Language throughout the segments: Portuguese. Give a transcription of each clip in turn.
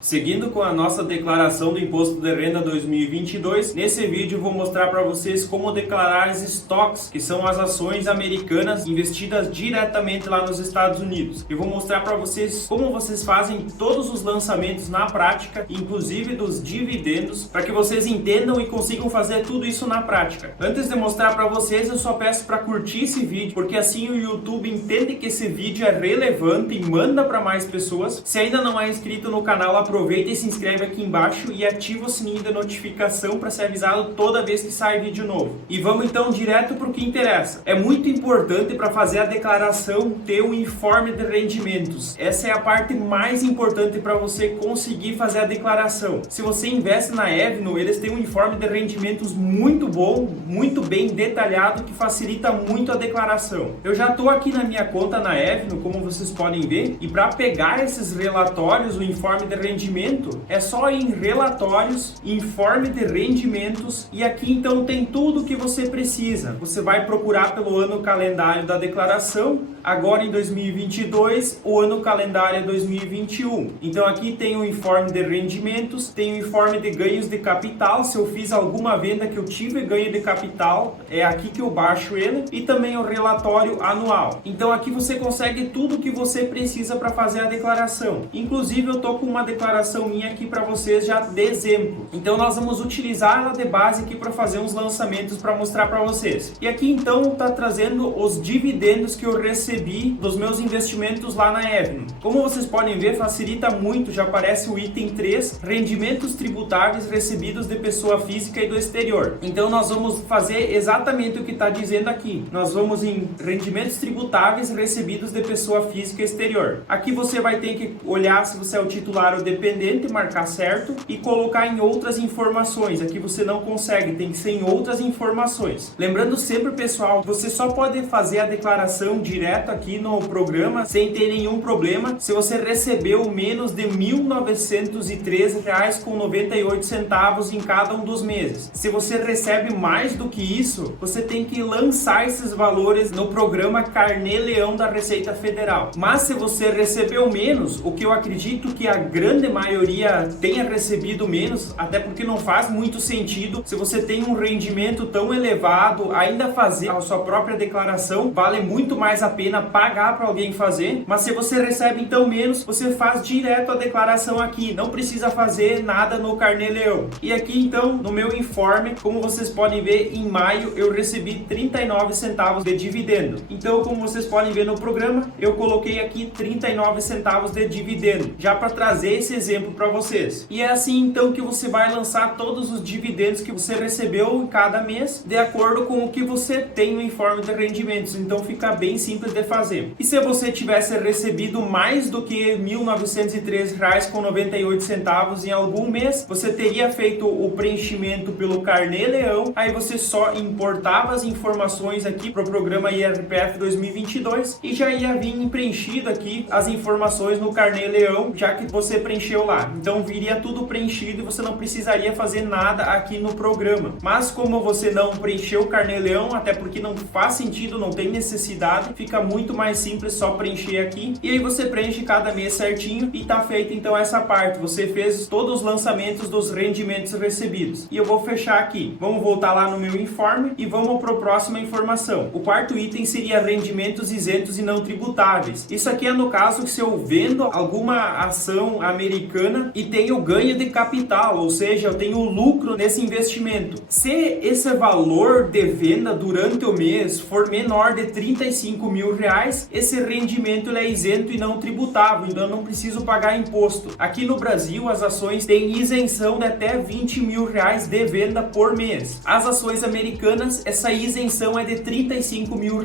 Seguindo com a nossa declaração do Imposto de Renda 2022, nesse vídeo eu vou mostrar para vocês como declarar as stocks, que são as ações americanas investidas diretamente lá nos Estados Unidos. Eu vou mostrar para vocês como vocês fazem todos os lançamentos na prática, inclusive dos dividendos, para que vocês entendam e consigam fazer tudo isso na prática. Antes de mostrar para vocês, eu só peço para curtir esse vídeo, porque assim o YouTube entende que esse vídeo é relevante e manda para mais pessoas. Se ainda não é inscrito no canal, aproveita e se inscreve aqui embaixo e ativa o sininho de notificação para ser avisado toda vez que sai vídeo novo. E vamos então direto para o que interessa. É muito importante para fazer a declaração ter um informe de rendimentos. Essa é a parte mais importante para você conseguir fazer a declaração. Se você investe na Avenue, eles têm um informe de rendimentos muito bom, muito bem detalhado, que facilita muito a declaração. Eu já estou aqui na minha conta na Avenue, como vocês podem ver, e para pegar esses relatórios, o informe de rendimento, é só ir em relatórios, informe de rendimentos, e aqui então tem tudo o que você precisa. Você vai procurar pelo ano calendário da declaração, agora em 2022, o ano calendário é 2021. Então aqui tem o informe de rendimentos, tem o informe de ganhos de capital, se eu fiz alguma venda que eu tive ganho de capital, é aqui que eu baixo ele, e também o relatório anual. Então aqui você consegue tudo o que você precisa para fazer a declaração. Inclusive eu tô com uma declaração minha aqui para vocês já de exemplo. Então nós vamos utilizar ela de base aqui para fazer uns lançamentos para mostrar para vocês. E aqui então está trazendo os dividendos que eu recebi dos meus investimentos lá na Avenue. Como vocês podem ver, facilita muito, já aparece o item 3, rendimentos tributáveis recebidos de pessoa física e do exterior. Então nós vamos fazer exatamente o que está dizendo aqui. Nós vamos em rendimentos tributáveis recebidos de pessoa física e exterior. Aqui você vai ter que olhar se você é o titular ou dependente, marcar certo e colocar em outras informações. Aqui você não consegue, tem que ser em outras informações. Lembrando sempre, pessoal, você só pode fazer a declaração direto aqui no programa sem ter nenhum problema se você recebeu menos de R$ 1.913,98 em cada um dos meses. Se você recebe mais do que isso, você tem que lançar esses valores no programa Carnê Leão da Receita Federal. Mas se você recebeu menos, o que eu acredito que a grande maioria tenha recebido menos, até porque não faz muito sentido, se você tem um rendimento tão elevado, ainda fazer a sua própria declaração, vale muito mais a pena pagar para alguém fazer. Mas se você recebe então menos, você faz direto a declaração aqui, não precisa fazer nada no Carnê Leão. E aqui então, no meu informe, como vocês podem ver, em maio eu recebi 39 centavos de dividendo. Então, como vocês podem ver no programa, eu coloquei aqui 39 centavos de dividendo, já para trazer esse exemplo para vocês. E é assim então que você vai lançar todos os dividendos que você recebeu em cada mês, de acordo com o que você tem no informe de rendimentos. Então fica bem simples de fazer. E se você tivesse recebido mais do que R$ 1.913,98 em algum mês, você teria feito o preenchimento pelo Carnê Leão, aí você só importava as informações aqui para o programa IRPF 2022 e já ia vir preenchido aqui as informações no Carnê Leão, já que você preencheu lá. Então viria tudo preenchido e você não precisaria fazer nada aqui no programa. Mas como você não preencheu o Carnê Leão, até porque não faz sentido, não tem necessidade, fica muito mais simples só preencher aqui. E aí você preenche cada mês certinho e tá feita então essa parte. Você fez todos os lançamentos dos rendimentos recebidos. E eu vou fechar aqui. Vamos voltar lá no meu informe e vamos para a próxima informação. O quarto item seria rendimentos isentos e não tributáveis. Isso aqui é no caso que se eu vendo alguma ação americana e tenho ganho de capital, ou seja, eu tenho lucro nesse investimento. Se esse valor de venda durante o mês for menor de R$ 35 mil, esse rendimento ele é isento e não tributável, então eu não preciso pagar imposto. Aqui no Brasil, as ações têm isenção de até R$ 20 mil de venda por mês. As ações americanas, essa isenção é de R$ 35 mil.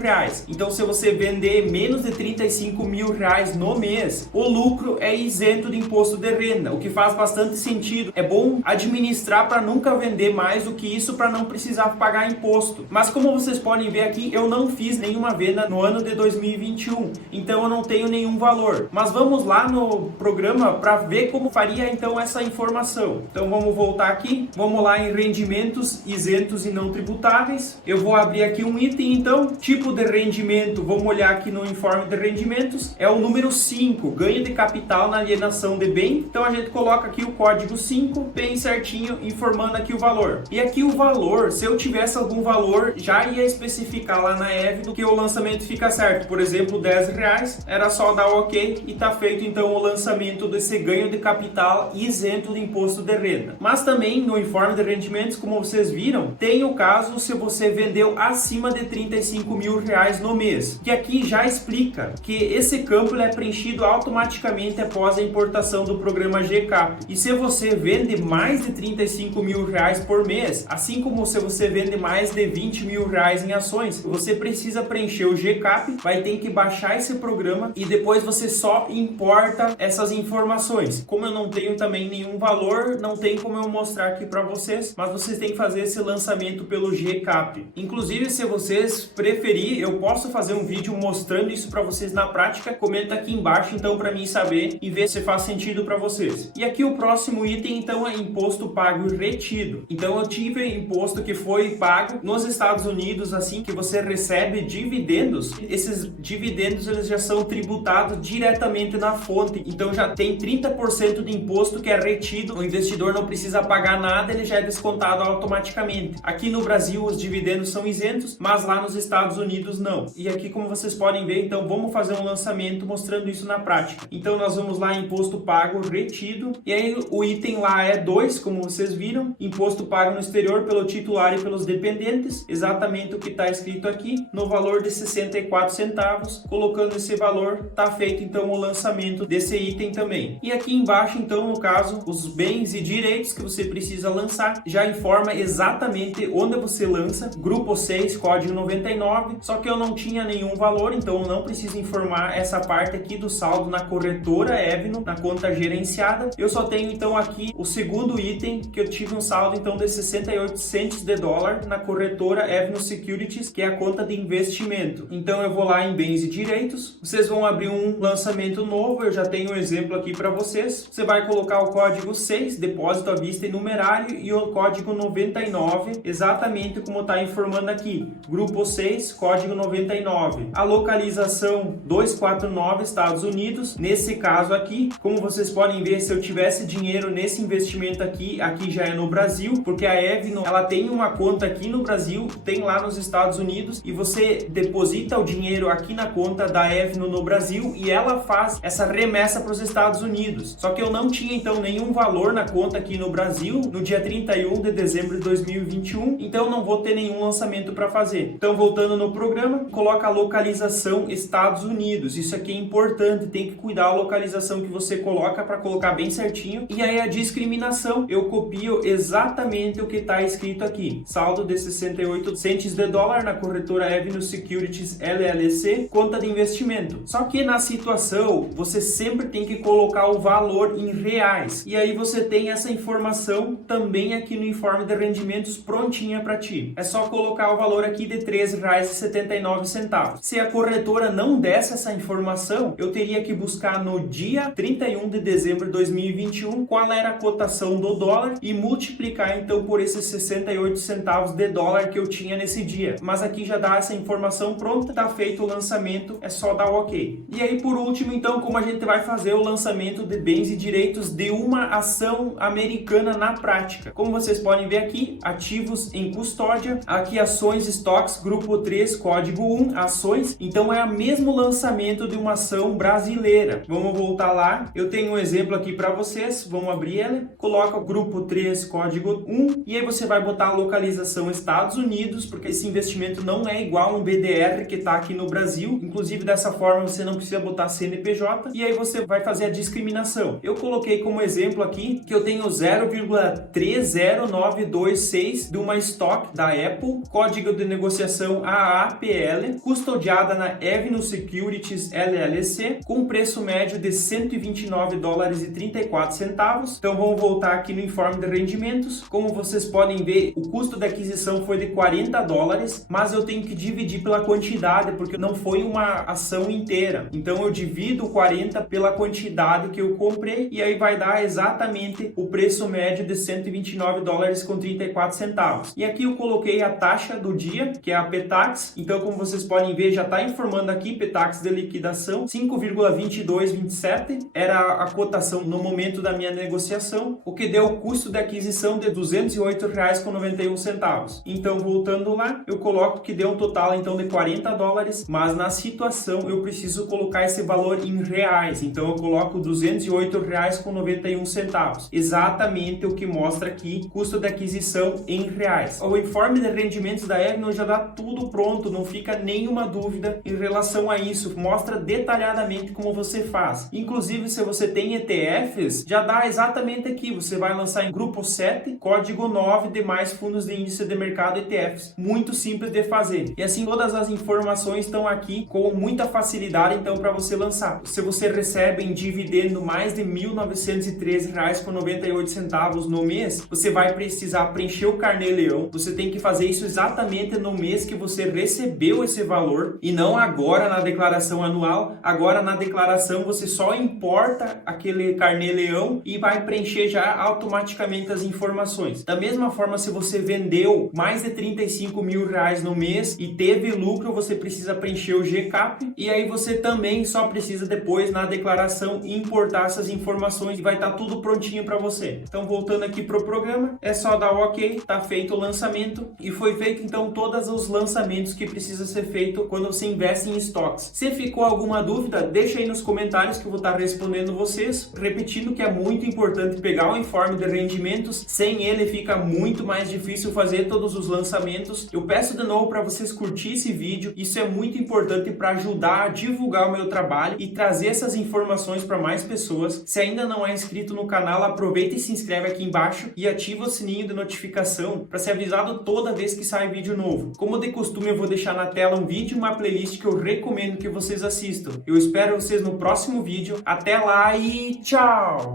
Então, se você vender menos de R$ 35 mil no mês, o lucro é isento de imposto de renda, o que faz bastante sentido. É bom administrar para nunca vender mais do que isso, para não precisar pagar imposto. Mas como vocês podem ver aqui, eu não fiz nenhuma venda no ano de 2021, então eu não tenho nenhum valor. Mas vamos lá no programa para ver como faria então essa informação. Então vamos voltar aqui, vamos lá em rendimentos isentos e não tributáveis. Eu vou abrir aqui um item, então, tipo de rendimento, vamos olhar aqui no informe de rendimentos, é o número 5, ganho de capital na alienação de bem. Então a gente coloca aqui o código 5, bem certinho, informando aqui o valor. E aqui o valor, se eu tivesse algum valor, já ia especificar lá na Evno que o lançamento fica certo. Por exemplo, R$10, era só dar OK e tá feito então o lançamento desse ganho de capital isento de imposto de renda. Mas também no informe de rendimentos, como vocês viram, tem o caso se você vendeu acima de R$35 mil no mês, que aqui já explica que esse campo ele é preenchido automaticamente após a importação do programa GCAP. E se você vende mais de R$35 mil por mês, assim como se você vende mais de R$20 mil em ações, você precisa preencher o GCAP, vai ter que baixar esse programa e depois você só importa essas informações. Como eu não tenho também nenhum valor, não tem como eu mostrar aqui para vocês, mas vocês têm que fazer esse lançamento pelo GCAP. Inclusive, se vocês preferir, eu posso fazer um vídeo mostrando isso para vocês na prática. Comenta aqui embaixo então para mim saber e ver se faz sentido para vocês. E aqui o próximo item então é imposto pago e retido. Então eu tive imposto que foi pago nos Estados Unidos assim que você recebe dividendos. Esses dividendos eles já são tributados diretamente na fonte. Então já tem 30% de imposto que é retido. O investidor não precisa pagar nada, ele já é descontado automaticamente. Aqui no Brasil os dividendos são isentos, mas lá nos Estados Unidos não. E aqui, como vocês podem ver, então vamos fazer um lançamento mostrando isso na prática. Então nós vamos lá em imposto pago retido, e aí o item lá é 2, como vocês viram, imposto pago no exterior pelo titular e pelos dependentes, exatamente o que está escrito aqui, no valor de 64 centavos. Colocando esse valor, está feito então o lançamento desse item também. E aqui embaixo, então, no caso, os bens e direitos que você precisa lançar, já informa exatamente onde você lança, grupo 6, código 99, só que eu não tinha nenhum valor, então eu não preciso informar essa parte aqui do saldo na corretora Evno, na conta gerenciada. Eu só tenho então aqui o segundo item, que eu tive um saldo então de 68 cents de dólar na corretora Evno Securities, que é a conta de investimento. Então eu vou lá em bens e direitos, vocês vão abrir um lançamento novo, eu já tenho um exemplo aqui para vocês. Você vai colocar o código 6, depósito à vista e numerário, e o código 99, exatamente como está informando aqui, grupo 6, código 99. A localização 249 Estados Unidos. Nesse caso aqui, como vocês podem ver, se eu tivesse dinheiro nesse investimento aqui já é no Brasil, porque a Evno, ela tem uma conta aqui no Brasil, tem lá nos Estados Unidos, e você deposita o dinheiro aqui na conta da Evno no Brasil e ela faz essa remessa para os Estados Unidos. Só que eu não tinha então nenhum valor na conta aqui no Brasil no dia 31 de dezembro de 2021, então não vou ter nenhum lançamento para fazer. Então, voltando no programa, coloca a localização Estados Unidos. Isso aqui é importante, tem que cuidar da localização que você coloca para colocar bem certinho. E aí a discriminação, eu copio exatamente o que está escrito aqui. Saldo de 68 cents de dólar na corretora Evno Securities LLC, conta de investimento. Só que na situação, você sempre tem que colocar o valor em reais. E aí você tem essa informação também aqui no informe de rendimentos prontinha para ti. É só colocar o valor aqui de R$13,79. Se a corretora não desse essa informação, eu teria que buscar no dia 31 de dezembro de 2021 qual era a cotação do dólar e multiplicar então por esses 68 centavos de dólar que eu tinha nesse dia. Mas aqui já dá essa informação pronta, tá feito o lançamento, é só dar o OK. E aí por último então, como a gente vai fazer o lançamento de bens e direitos de uma ação americana na prática. Como vocês podem ver aqui, ativos em custódia, aqui ações, estoques, grupo 3, código 1, ações. Então é o mesmo lançamento de uma ação brasileira. Vamos voltar lá, eu tenho um exemplo aqui para vocês, vamos abrir ela, coloca o grupo 3, código 1, e aí você vai botar a localização Estados Unidos, porque esse investimento não é igual um BDR que está aqui no Brasil, inclusive dessa forma você não precisa botar CNPJ, e aí você vai fazer a discriminação. Eu coloquei como exemplo aqui que eu tenho 0,30926 de uma stock da Apple, código de negociação AAPL, custodiada na Evno Securities LLC, com preço médio de $129,34. Então vamos voltar aqui no informe de rendimentos. Como vocês podem ver, o custo da aquisição foi de $40, mas eu tenho que dividir pela quantidade, porque porque não foi uma ação inteira. Então eu divido 40 pela quantidade que eu comprei e aí vai dar exatamente o preço médio de 129 dólares com 34 centavos. E aqui eu coloquei a taxa do dia, que é a PTAX. Então, como vocês podem ver, já está informando aqui PTAX de liquidação 5,2227 era a cotação no momento da minha negociação, o que deu o custo de aquisição de R$ 208,91. Então, voltando lá, eu coloco que deu um total então de 40 dólares, mas na situação eu preciso colocar esse valor em reais. Então, eu coloco R$ 208,91. Exatamente o que mostra aqui, custo de aquisição em reais. O informe de rendimentos da Evno já dá tudo pronto, não fica nenhuma dúvida em relação a isso. Mostra detalhadamente como você faz. Inclusive, se você tem ETFs, já dá exatamente aqui. Você vai lançar em grupo 7, código 9 demais fundos de índice de mercado ETFs. Muito simples de fazer. E assim, todas as informações estão aqui com muita facilidade, então, para você lançar. Se você recebe em dividendo mais de R$ 1.913,98 no mês, você vai precisar preencher o carnê-leão. Você tem que fazer isso exatamente no mês que você recebeu esse valor e não agora na declaração anual. Agora na declaração você só importa aquele carnê-leão e vai preencher já automaticamente as informações. Da mesma forma, se você vendeu mais de R$35 mil no mês e teve lucro, você precisa preencher o GCAP e aí você também só precisa depois na declaração importar essas informações e vai estar tudo prontinho para você. Então, voltando aqui pro programa, é só dar OK, tá feito o lançamento e foi feito então todos os lançamentos que precisa ser feito quando você investe em estoques. Se ficou alguma dúvida, deixa aí nos comentários que eu vou estar respondendo vocês, repetindo que é muito importante pegar o informe de rendimentos, sem ele fica muito mais difícil fazer todos os lançamentos. Eu peço de novo para vocês curtir esse vídeo, isso é muito importante para ajudar a divulgar o meu trabalho e trazer essas informações para mais pessoas. Se ainda não é inscrito no canal, aproveita e se inscreve aqui embaixo e ativa o sininho de notificação para ser avisado toda vez que sai vídeo novo. Como de costume, eu vou deixar na tela um vídeo e uma playlist que eu recomendo que vocês assistam. Eu espero vocês no próximo vídeo. Até lá e tchau!